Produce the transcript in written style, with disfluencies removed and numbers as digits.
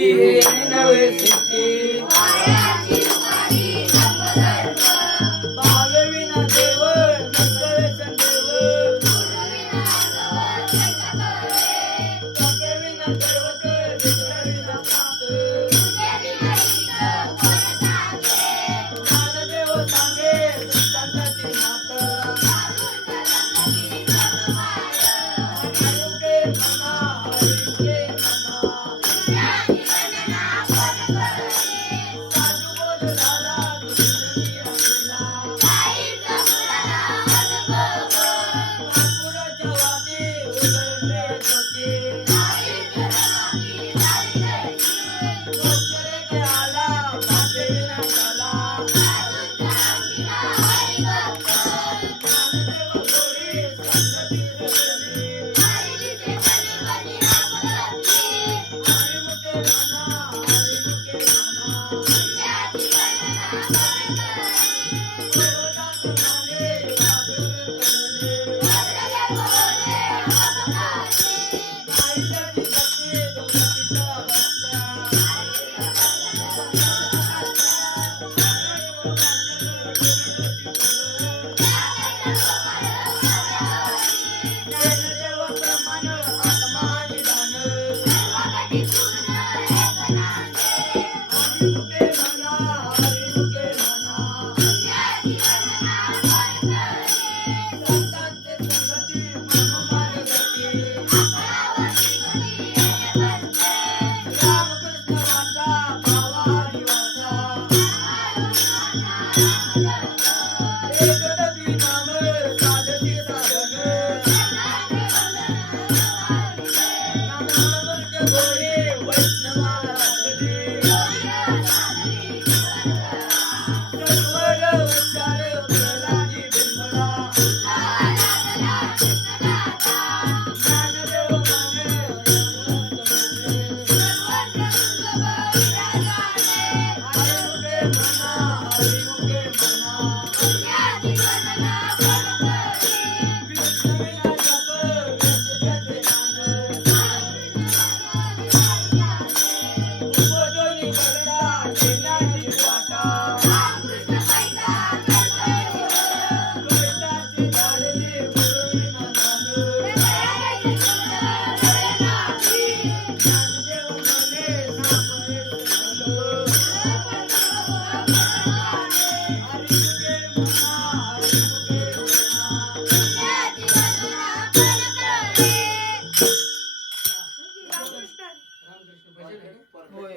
नवे सिद्धी भावे विना देव नकळे संदेव तपे विना दैवत दुसरे विना पाप ज्ञानदेव सांगे संतांची मात हरिके मना हरिके मना साधू बोल झाला दुसरी असला ठाकुराच्या वाटी उघडले ज्योती मोक्षरे के आला भाग्य विना झाला ज्ञानदेव गोडी संतती सगळी हरिमुखे म्हणा हरिमुखे म्हणा गोदात माने वाजवे करणे गायल्याची भक्ती दोघीचा रस्ता ज्ञानदेव प्रमाण आत्मा निधान हरिमुखे म्हणा हरिमुखे म्हणा संतांचे संगती मनोमार्गती रामकृष्ण वाचा भावा निवासा एकदती नाम साधती साधन नामामृत गोडी वैष्णवा राजली